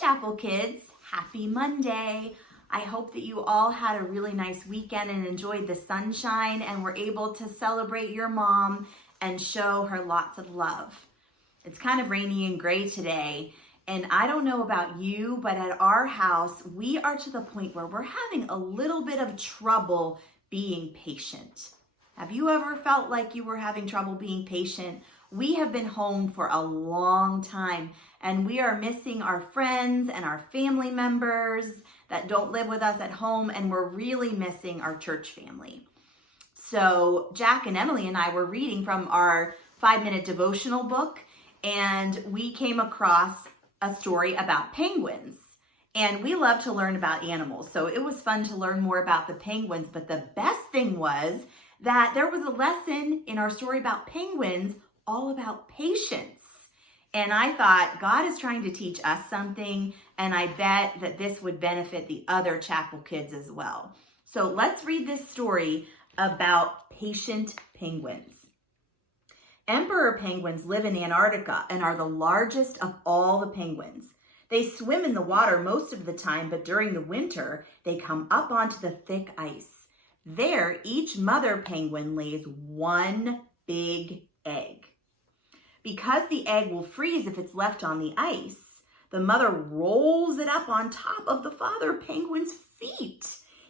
Chapel Kids. Happy Monday. I hope that you all had a really nice weekend and enjoyed the sunshine and were able to celebrate your mom and show her lots of love. It's kind of rainy and gray today, and I don't know about you, but at our house, we are to the point where we're having a little bit of trouble being patient. Have you ever felt like you were having trouble being patient? We have been home for a long time, and we are missing our friends and our family members that don't live with us at home, and we're really missing our church family. So Jack and Emily and I were reading from our 5-minute devotional book, and we came across a story about penguins. And we love to learn about animals, so it was fun to learn more about the penguins. But the best thing was that there was a lesson in our story about penguins all about patience. And I thought, God is trying to teach us something, and I bet that this would benefit the other Chapel Kids as well. So let's read this story about patient penguins. Emperor penguins live in Antarctica and are the largest of all the penguins. They swim in the water most of the time, but during the winter, they come up onto the thick ice. There, each mother penguin lays one big egg. Because the egg will freeze if it's left on the ice, the mother rolls it up on top of the father penguin's feet.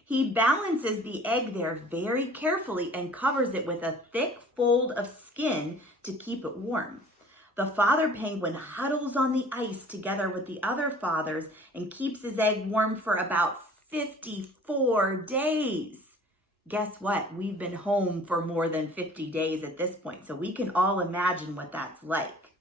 He balances the egg there very carefully and covers it with a thick fold of skin to keep it warm. The father penguin huddles on the ice together with the other fathers and keeps his egg warm for about 54 days. Guess what? We've been home for more than 50 days at this point, so we can all imagine what that's like.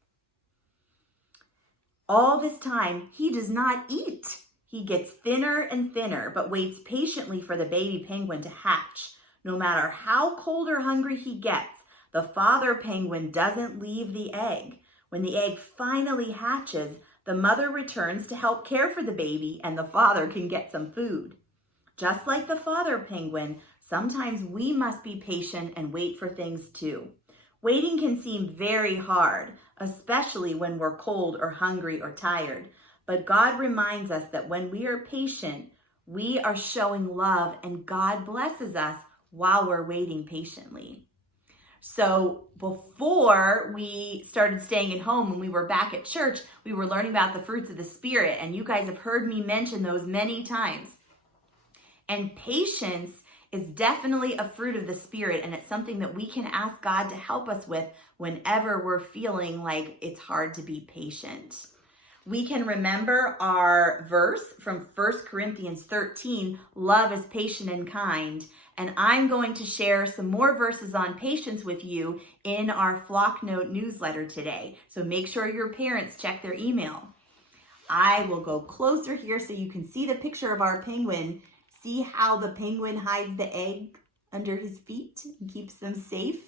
All this time, he does not eat. He gets thinner and thinner, but waits patiently for the baby penguin to hatch. No matter how cold or hungry he gets, the father penguin doesn't leave the egg. When the egg finally hatches, the mother returns to help care for the baby, and the father can get some food. Just like the father penguin, sometimes we must be patient and wait for things too. Waiting can seem very hard, especially when we're cold or hungry or tired. But God reminds us that when we are patient, we are showing love, and God blesses us while we're waiting patiently. So before we started staying at home, when we were back at church, we were learning about the fruits of the Spirit, and you guys have heard me mention those many times. And patience is definitely a fruit of the Spirit, and it's something that we can ask God to help us with whenever we're feeling like it's hard to be patient. We can remember our verse from 1 Corinthians 13, love is patient and kind. And I'm going to share some more verses on patience with you in our Flocknote newsletter today. So make sure your parents check their email. I will go closer here so you can see the picture of our penguin. See how the penguin hides the egg under his feet and keeps them safe?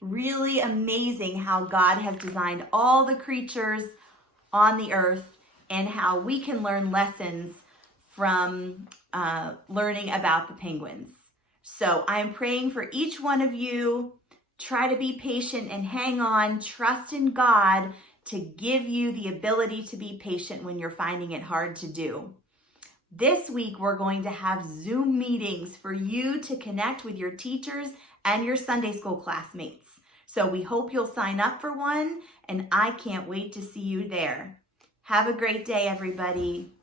Really amazing how God has designed all the creatures on the earth and how we can learn lessons from learning about the penguins. So I'm praying for each one of you. Try to be patient and hang on. Trust in God to give you the ability to be patient when you're finding it hard to do. This week, we're going to have Zoom meetings for you to connect with your teachers and your Sunday school classmates. So we hope you'll sign up for one, and I can't wait to see you there. Have a great day, everybody.